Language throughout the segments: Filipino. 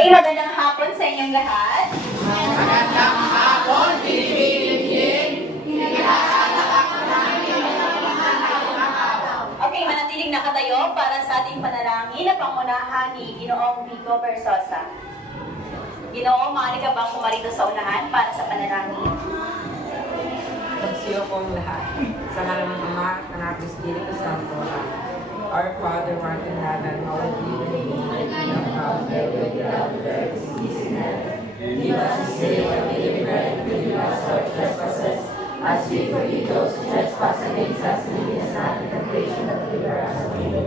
Okay, magandang hapon sa inyong lahat. Okay, manatiling nakatayo para sa ating panalangin na pangunahan ni Ginoong Vico Versosa. Ginoo, maaari ka bang pumarito sa unahan para sa panalangin? Pagsiyo kong lahat. Sa ngalan ng Ama, Anak, Espiritu Santo. Our Father, who art in heaven, hallowed be. Give us this day our daily bread, and forgive us our trespasses, as we forgive those who trespass against us, and lead us not into temptation, but deliver us from evil.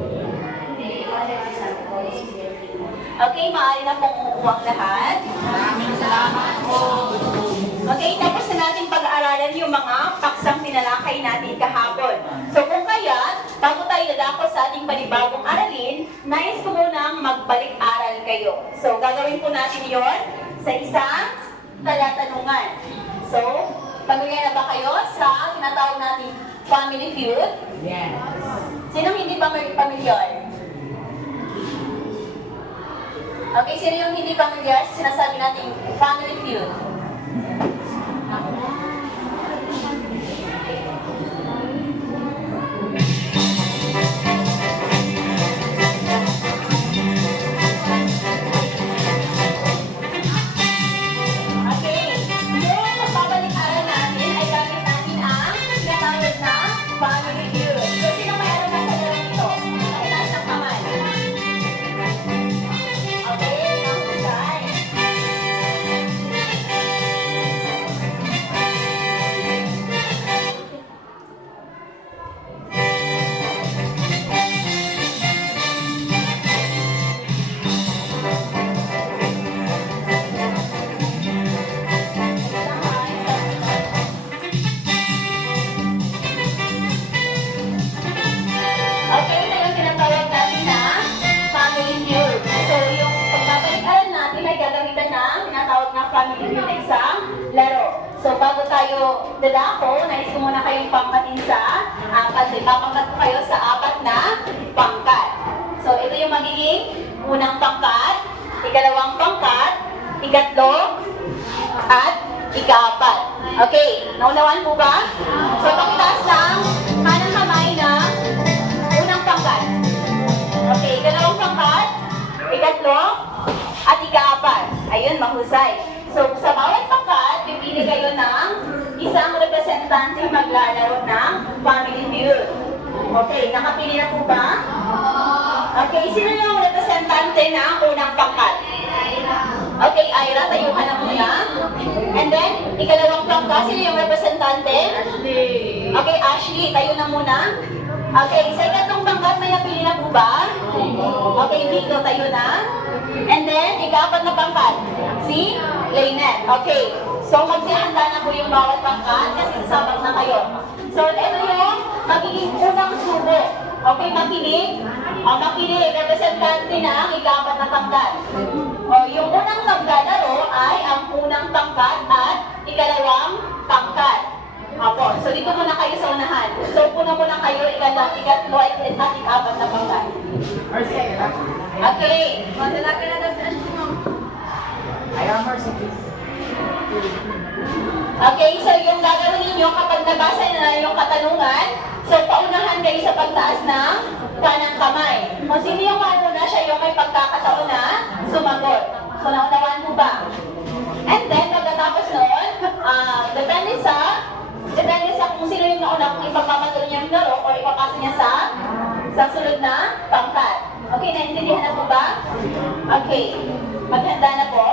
Okay, maaari na pong umuuwang lahat. Maraming salamat po. Okay, tapos na natin pag-aaralan yung mga paksang tinalakay natin kahapon. So kung kaya, bago tayo dadako sa ating panibagong nais ko munang magbalik-aral kayo. So gagawin po natin yon sa isang talatanungan. So, pamilya na ba kayo sa tinatawag nating family feud? Yes. Sinong hindi pa pamilyar? Okay, sino yung hindi pamilyar sa sinasabi nating family feud? Pangkatin sa apat. Ipapangkat ko kayo sa apat na pangkat. So, ito yung magiging unang pangkat, ikalawang pangkat, ikatlo, at ikaapat. Okay, naunawan po ba? So, pakitaas lang, kanang kamay na unang pangkat. Okay, ikalawang pangkat, ikatlo, at ikaapat. Ayun, mahusay. So, sa bawat pangkat, pipili kayo ng isang representante maglalaro ng family feud. Okay, nakapili na po ba? Okay, sino yung representante ng unang pangkat? Okay, Ira, tayuhan na muna. And then, ikalawang pangkat, sino yung representante? Okay, Ashley, tayo na muna. Okay, sa ikatlong pangkat, may napili na po ba? Okay, Vico, tayo na. And then, ikapat na pangkat, si Lynette. Okay, so magsihanda na po yung bawat pangkat kasi sasabak na kayo. So, ito yung magiging unang subo. Okay, makinig. O, makinig, representante ng ikapat na pangkat. O, yung unang maglalaro ay ang unang pangkat at ikalawang pangkat. Apo, so dito muna kayo sa unahan. So, puna muna kayo, ikatlo, ikatlo, at at ikapat na pangkat. Mercy, Okay. Madalaki na daw sa Ayaw, Mercy, please. Okay, so yung gagawin ninyo kapag nabasa na yung katanungan, so paunahan kayo sa pagtaas ng kanang kamay. Kung sino yung mauna, siya yung may pagkakataon na sumagot. So, naunawaan mo ba? And then, pagkatapos noon, ah, depende sa depende sa kung sino yung nauna, kung ipagpapatuloy niya yung laro or ipapasa niya sa sa sunod na pangkat. Okay, naintindihan na po ba? Okay, maghanda na po.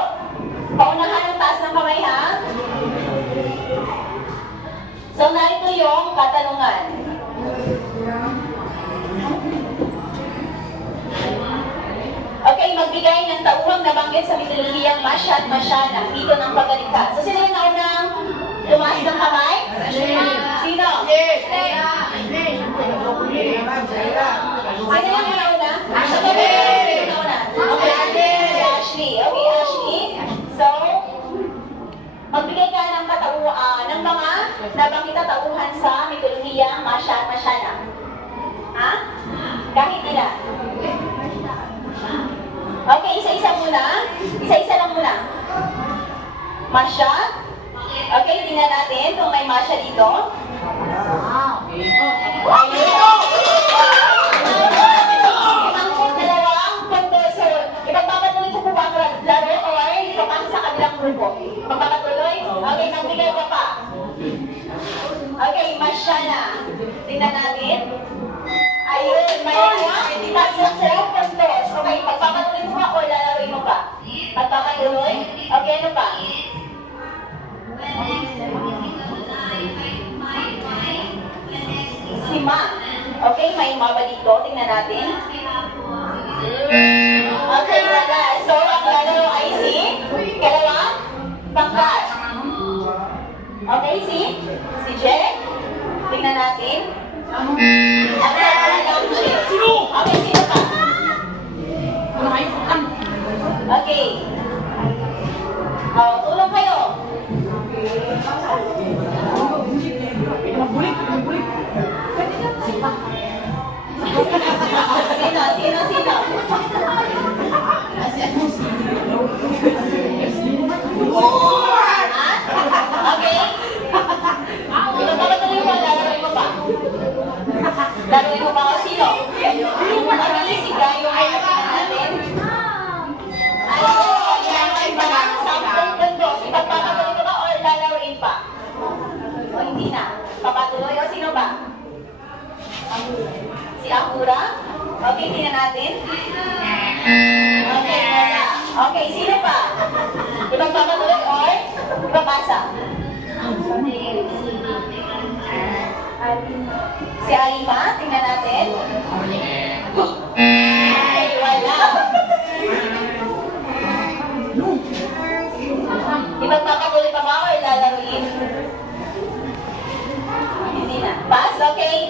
Paunahan ang taas ng kamay ha. So, narito yung katanungan. Okay, magbigay ng tauhang nabanggit sa mitologiyang Masya at Masyana, mito ng pagkalikha. So, sino yung naunang tumaas ng kamay? Sino? Sino yung nauna? Sino yung nauna? Okay, si Ashley. Okay, Ashley. So, magbigay ka ah, ng mga nabanggit na tauhan sa mitologiyang Masya at Masyana. Ha? Kahit ilan. Okay, isa-isa muna. Isa-isa lang muna. Masya. Okay, tingnan natin kung may masya dito. Ang Si Ma. Okay, may Ma ba dito? Tingnan natin. Okay, wala. So, ang laro ay si? Kalawa? Pangkat. Okay, si? Si Jack? Tingnan natin. Ang Okay, sino pa? Okay. Sino? Sino? Sino? Okay? Patuloy mo, pa. Laruin mo pa ako sino? Si Akura? Okay, tingnan natin. Okay, wala. Okay, sino pa? Ipagpapatuloy or ipapasa? Si Alima, tingnan natin. Okay, wala. Ipagpapatuloy pa ba or lalaruin? Hindi na. Pass? Okay?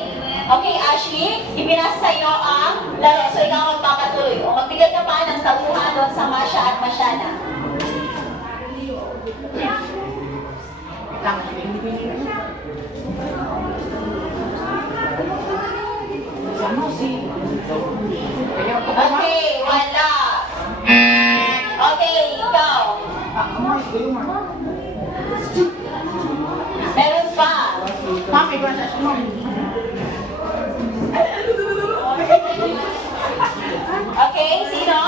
Okay, Ashley, ipinasa sa iyo ang laro. So, ikaw ang magpapatuloy. O magbigay ka pa ng tabuhan doon sa Masha at Mashana. Okay, wala. Okay, ikaw. Meron pa. Okay, sino?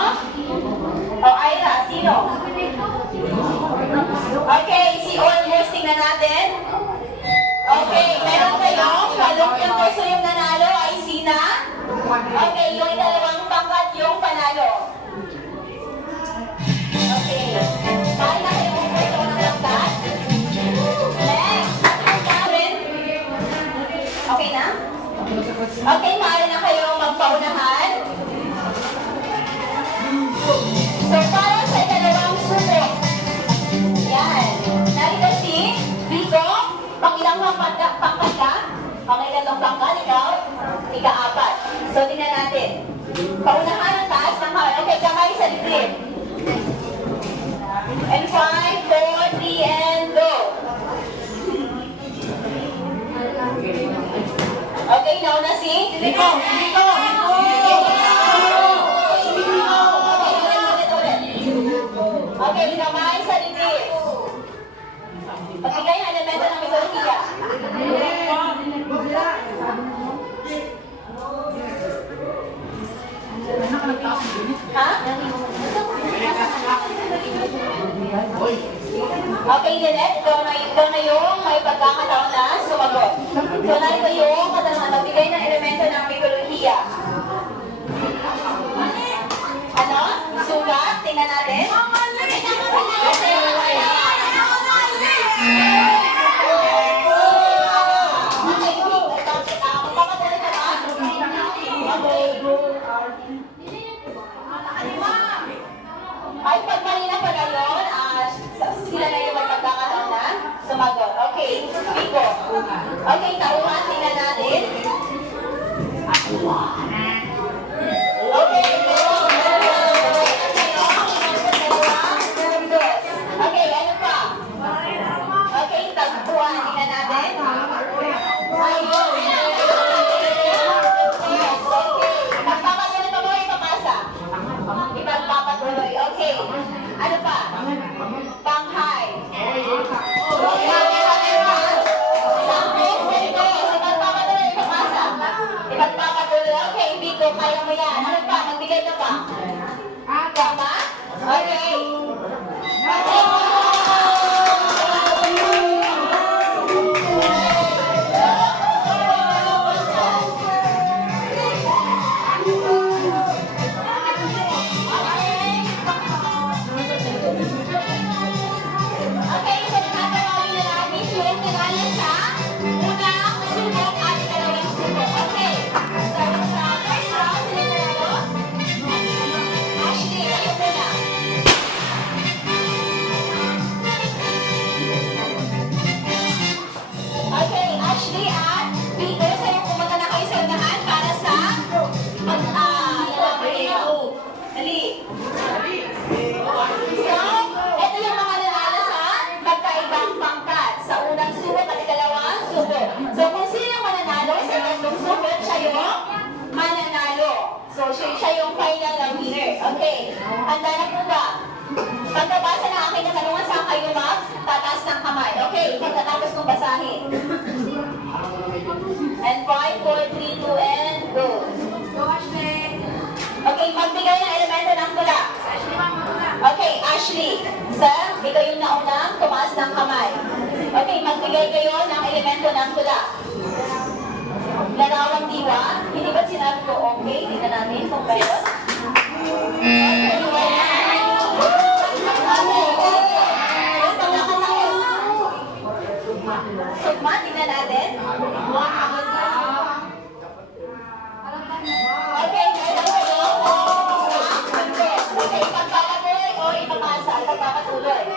O, Ira, sino? Okay, si Olmos, tingnan natin. Okay, meron kayong walong puntos so yung nanalo ay sina? Okay, yung dalawang pangkat yung panalo. So, tingnan natin. Paunahan ang taas ng kamay. Okay, kamay sa dibdib. And five, four, three, and go. Okay, nauna si? Vico! Vico! Okay, kamay sa dibdib. Pagbigay ng Okay, Lynette, ikaw na, ikaw na yung may pagkakataon na sumagot. So, narito yung katanungan, magbigay ng elemento ng mitolohiya. Ano? Sugat? Tingnan natin. Ay, pag mali na pala yun, Okay, Pico. Okay, tingnan handa na po ba? Pagkabasa ng aking katanungan, saan kayo ma'am? Tataas ng kamay. Okay, pagkatapos kong basahin. And 5, 4, 3, 2, and go. Okay, magbigay ng elemento ng tula. Okay, Ashley. Sir, ikaw yung naunang tumaas ng kamay. Okay, magbigay kayo ng elemento ng tula. Larawang diwa. Hindi ba sinabi ko okay? Tingnan natin kung kayo. Ipapasa,